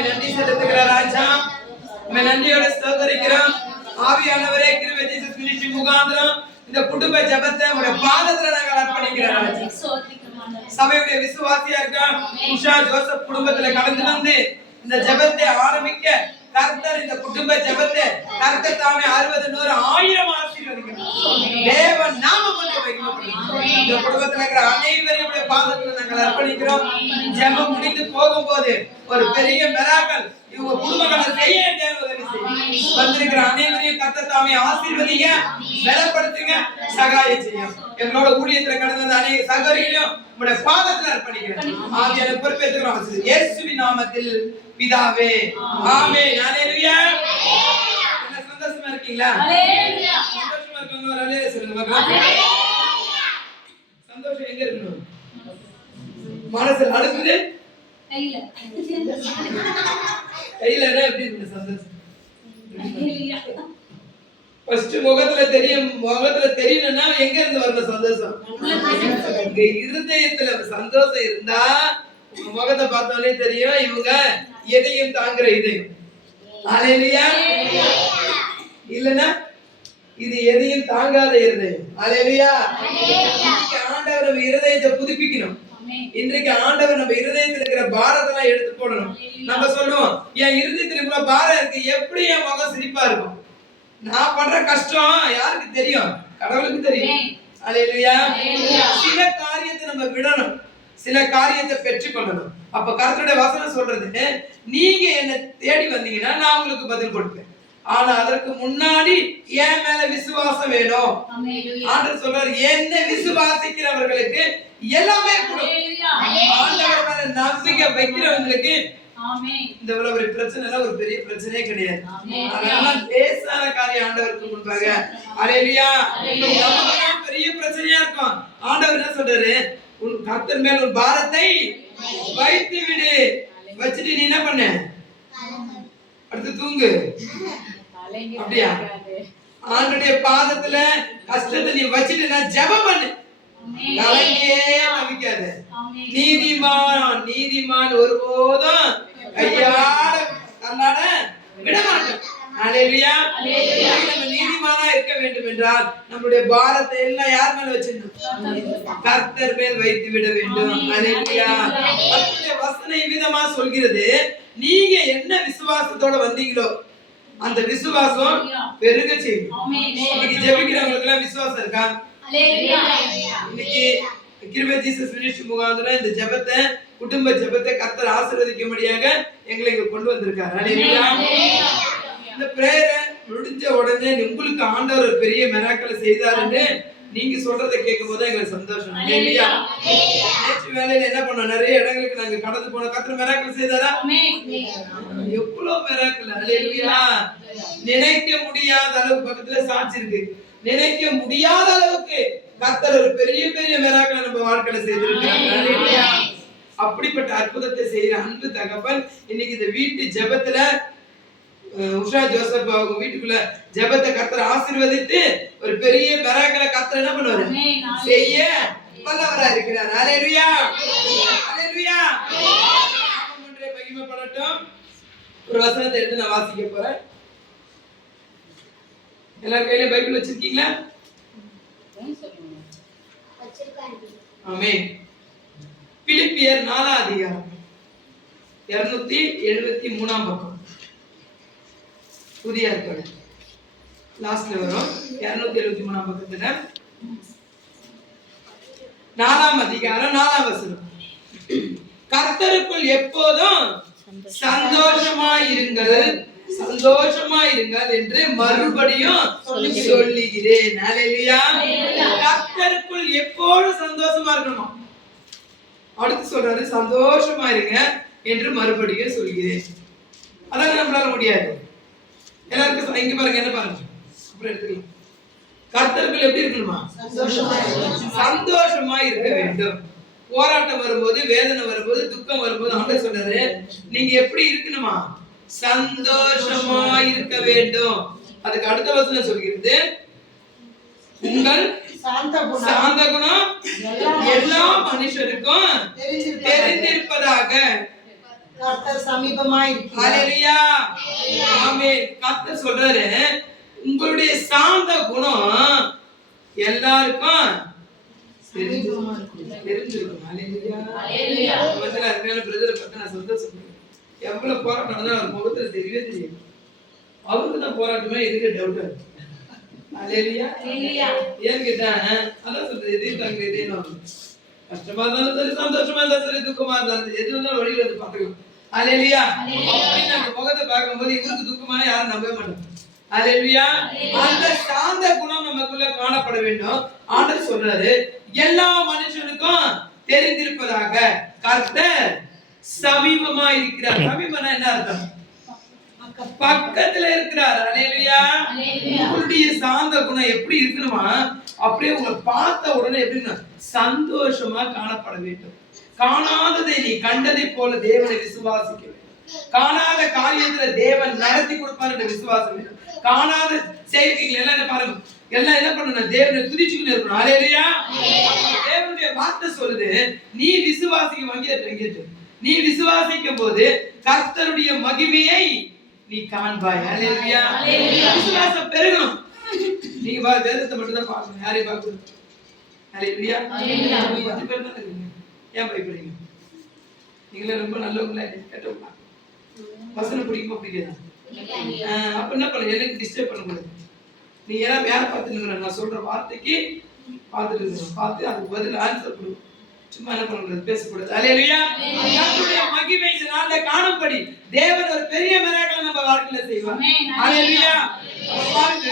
உண்மை நன்றி செலுத்துகிற ராஜா. உண்மை நன்றியோட ஸ்தோத்தரிக்கிறோம். ஆவியானவரே கிருபை ஜீசஸ் மினிஸ்ட்ரி முகாந்திரம். இந்த குடும்ப ஜபத்தை உடைய பாதத்துல நாங்கள் அர்ப்பணிக்கிறோம். சபையுடைய விசுவாசியா இருக்க உஷா ஜோசப் குடும்பத்துல கடந்து வந்து இந்த ஜபத்தை ஆரம்பிக்க கர்த்தர் இந்த குடும்ப ஜபத்தை கர்த்தர் தாமே அறுபது நூறு ஆயிரம் ஆசீர்வதிக்கிறார் தேவன் நாம கொஞ்சம் இந்த குடும்பத்துல இருக்கிற அனைவரையும் பாதத்துல நாங்கள் அர்ப்பணிக்கிறோம். ஜெபம் முடிந்து போகும்போது ஒரு பெரிய மெராக்கள் இவங்க குடும்பங்களை செய்ய வந்திருக்கிற அனைவரையும் கர்த்தர் தாமே ஆசீர்வதிங்க பலப்படுத்துங்க சகாயம் செய்யும் எங்களோட ஊழியத்துல கடந்து அநேக சகோதரிகளையும் உங்களுடைய பாதத்துல அர்ப்பணிக்கிறேன். ஆவியான பொறுப்பேற்றுக்கிறோம். இயேசுவின் நாமத்தில் பிதாவே ஹalleluya. என்ன சந்தோஷமா இருக்கீங்களா? சந்தோஷமா இருக்கவங்க ஒரு சொல்லுங்க சந்தோஷம் எங்க இருக்கணும் மனசுல அடுக்குது கையில. எப்படி இருக்கு சந்தோஷம்? ஃபர்ஸ்ட் முகத்துல தெரியும் முகத்துல தெரியணும்னா எங்க இருந்து வரணும் சந்தோஷம்? இங்க இருதயத்துல சந்தோஷம் இருந்தா முகத்தை பார்த்தோன்னே தெரியும் இவங்க எதையும் தாங்குற இதயம். அலையிலையா? இல்லனா இது எதையும் தாங்காத இருதயம். அலையிலையா? ஆண்டவர் இருதயத்தை புதுப்பிக்கணும். இன்றைக்கு ஆண்டவர் நம்ம இருதயத்துல இருக்கிற பாரத்தெல்லாம் எடுத்து போடணும். நம்ம சொல்லுவோம் என் இருதயத்துல இவ்வளவு பாரம் இருக்கு எப்படி என் முகம் சிரிப்பா இருக்கும்? நான் பண்ற கஷ்டம் யாருக்கு தெரியும்? கடவுளுக்கு தெரியும். சில காரியத்தை நம்ம விடணும். சில காரியத்தை பெற்றுக்கொள்ளணும். அப்ப கர்த்தருடைய வசனம் சொல்றது நீங்க என்ன தேடி வந்தீங்கன்னா நான் உங்களுக்கு பதில் கொடுப்பேன். ஆனா அதற்கு முன்னாடி என் மேல விசுவாசம் வேணும். ஆண்டவர் சொல்றாரு என்ன விசுவாசிக்கிறவர்களுக்கு எல்லாமே ஆண்டவர் மேல நம்பிக்கை வைக்கிறவங்களுக்கு இந்த ஒரு பிரச்சனை ஒரு பெரிய பிரச்சனையே கிடையாது. அதெல்லாம் லேசான காரியம் ஆண்டவருக்கு முன்பாக அலையிலியா பெரிய பிரச்சனையா இருக்கும். ஆண்டவர் என்ன சொல்றாரு? உன் கர்த்தர் மேல் உன் பாரத்தை வைத்து விடு வச்சுட்டு நீ என்ன பண்ண? அடுத்து தூங்கு. அப்படியா? ஆண்டுடைய பாதத்துல கஷ்டத்தை நீ வச்சுட்டு நான் ஜெபம் பண்ணு. கலங்கியே தவிக்காத. நீதிமான் நீதிமான் ஒருபோதும் கையாட தன்னாட விட மாட்டோம் ஹalleluya நம்ம நீதிமானா இருக்க வேண்டும் என்றால் நம்முடைய பாரத்தை எல்லாம் யார் மேல வச்சிருந்தோம் கர்த்தர். மேல் வைத்து விட வேண்டும். வசனம் விதமா சொல்கிறது நீங்க என்ன விசுவாசத்தோட வந்தீங்களோ அந்த விசுவாசம் பெருக செய்யும். இன்னைக்கு ஜெபிக்கிறவங்களுக்கு எல்லாம் விசுவாசம் இருக்கா? இன்னைக்கு கிருபை ஜீசஸ் மினிஸ்ட்ரி முகாந்திரம் இந்த ஜெபத்தை குடும்ப ஜெபத்தை கர்த்தர் ஆசீர்வதிக்கும்படியாக எங்களை இங்க கொண்டு வந்திருக்காரு. இந்த பிரேயரை முடிஞ்ச உடனே உங்களுக்கு ஆண்டவர் ஒரு பெரிய மெராக்களை செய்தாருன்னு நீங்க சொல்றதை கேட்கும் போது எங்களுக்கு சந்தோஷம். நேற்று வேலையில என்ன பண்ணோம்? நிறைய இடங்களுக்கு நாங்க கடந்து போனோம் கர்த்தர் மெராக்கள் செய்தாரா? எவ்வளவு மிராக்கிள் அல்லேலூயா நினைக்க முடியாத அளவு பக்கத்துல சாட்சி இருக்கு. நினைக்க முடியாத அளவுக்கு கர்த்தர் ஒரு பெரிய பெரிய மிராக்களை நம்ம வாழ்க்கையில செய்திருக்கிறார். அப்படிப்பட்ட அற்புதத்தை செய்யற அன்பு தகப்பன் இன்னைக்கு இந்த வீட்டு ஜெபத்துல உஷா ஜோசப் அவங்க வீட்டுக்குள்ள ஜெபத்தை கர்த்தர் ஆசீர்வதித்து ஒரு பெரிய மிராக்களை கர்த்தர் என்ன பண்ணுவாரு? செய்ய வல்லவரா இருக்கிறார். அல்லேலூயா அல்லேலூயா நாமம் ஒன்றே மகிமைப்படட்டும். ஒரு வசனத்தை எடுத்து நான் வாசிக்க போறேன். எல்லார் கையில பைபிள் வச்சிருக்கீங்களா? ஆமே பிலிப்பியர் நாலாம் அதிகாரம் இருநூத்தி எழுபத்தி மூணாம் பக்கம். புதிய ஏற்பாடு. லாஸ்ட்ல வரும். இருநூத்தி எழுபத்தி மூணாம் பக்கத்துல. நாலாம் அதிகாரம் நாலாம் வசனம். கர்த்தருக்குள் எப்போதும் சந்தோஷமாயிருங்கள். சந்தோஷமாயிருங்கள் என்று மறுபடியும் சொல்லுகிறேன். கர்த்தருக்குள் எப்போதும் சந்தோஷமா இருக்கணுமா? அடுத்து சொல்றாரு சந்தோஷமா இருங்க என்று மறுபடியும் சொல்கிறேன் அதான் நம்மளால முடியாது. எல்லாருக்கும் இங்க பாருங்க என்ன பாருங்க? அப்புறம் எடுத்துக்கலாம். கர்த்தருக்குள் எப்படி இருக்கணுமா? சந்தோஷமா இருக்க வேண்டும். போராட்டம் வரும்போது வேதனை வரும்போது துக்கம் வரும்போது ஆண்டவர் சொல்றாரு நீங்க எப்படி இருக்கணுமா? சந்தோஷமா இருக்க வேண்டும். அதுக்கு அடுத்த வசனம் சொல்கிறது உங்கள் சாந்த குணம் சாந்த குணம் எல்லா மனுஷருக்கும் தெரிஞ்சிருப்பதாக. தெரிந்திருப்பதாக. கர்த்தர் சமீபமாய் இருக்கிறார் ஹalleluya ஆமென். கர்த்தர் சொல்றாரு உங்களுடைய சாந்த குணம் எல்லாருக்கும் சமீபமா. தெரிஞ்சிருக்கும். அருமையான பிரதரை பத்தி நான் சந்தோஷப்படுறேன் எவ்வளவு போராட்டம் அவர் முகத்துல தெரியவே தெரியும் அவருக்கு தான் போராட்டமே எதுக்கு டவுட் ஹalleluya ஏன்னு கேட்டா அதான் சொல்றது. எதையும் தாங்க எதையும் கஷ்டமா இருந்தாலும் சரி சந்தோஷமா இருந்தாலும் சரி துக்கமா இருந்தாலும் எது இருந்தாலும் வழியில வந்து பார்த்துக்கலாம். ஹalleluya அப்படின்னு அந்த முகத்தை பார்க்கும்போது இவருக்கு துக்கமான யாரும் நம்பவே மாட்டோம் ஹalleluya அந்த சாந்த குணம் நமக்குள்ள காணப்பட வேண்டும். ஆண்டவர் சொல்றாரு எல்லா மனுஷனுக்கும் தெரிந்திருப்பதாக. கர்த்தர் சமீபமா இருக்கிறார் சமீபம்னா என்ன அர்த்தம்? பக்கத்துல இருக்கிறார். ஹalleluya உங்களுடைய சாந்த குணம் எப்படி இருக்கணுமா? அப்படியே உங்களை பார்த்த உடனே எப்படின்னா சந்தோஷமா காணப்பட வேண்டும். காணாததை நீ கண்டதை போல தேவனை விசுவாசிக்க வேண்டும். காணாத காரியத்துல தேவன் நடத்தி கொடுப்பார் என்ற விசுவாசம் வேண்டும். காணாத செய்திகள் எல்லாம் என்ன பாருங்க எல்லாம் என்ன பண்ணணும் தேவனை துதிச்சுக்கிட்டு இருக்கணும். அலையிலையா? தேவனுடைய வார்த்தை சொல்லுது நீ விசுவாசிக்க வாங்கி நீ விசுவாசிக்கும் போது கர்த்தருடைய மகிமையை நீ காண்பாய். விசுவாசம் பெருகணும். நீங்க வா வேதத்தை மட்டும் தான் பார்க்கணும். யாரையும் பார்க்கணும் ஹalleluya பத்து பேர் தான் இருக்கீங்க ஏன் பயப்படுறீங்க? நீங்களே ரொம்ப நல்லவங்களா கேட்டவங்களா வசனம் பிடிக்குமா பிடிக்காதா அப்ப என்ன பண்ண எனக்கு டிஸ்டர்ப் பண்ணக்கூடாது. நீ யாரும் யாரை பார்த்துன்னு நான் சொல்ற வார்த்தைக்கு பார்த்துட்டு பார்த்து அதுக்கு பதில் ஆன்சர் கொடு சும்மா என்ன பண்ணக்கூடாது பேசக்கூடாது அலையலையா கர்த்தருடைய மகிமை இந்த நாள்ல காணும்படி தேவன் ஒரு பெரிய மிராக்களை நம்ம வாழ்க்கையில செய்வார். அலையலையா பாருங்க